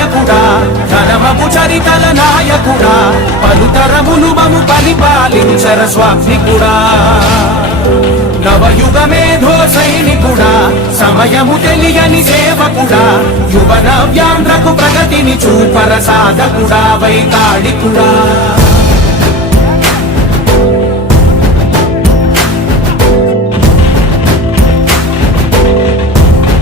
నాయకుడా ఘనమగు చరితల నాయకుడా పలుతరములు మము పరిపాలించర స్వామికుడా నవయుగ మేధో సైనికుడా సమయము తెలియని సేవకుడా యువ నవ్యాంధ్రకు ప్రగతిని చూపర సాధకుడా వైతాళికుడా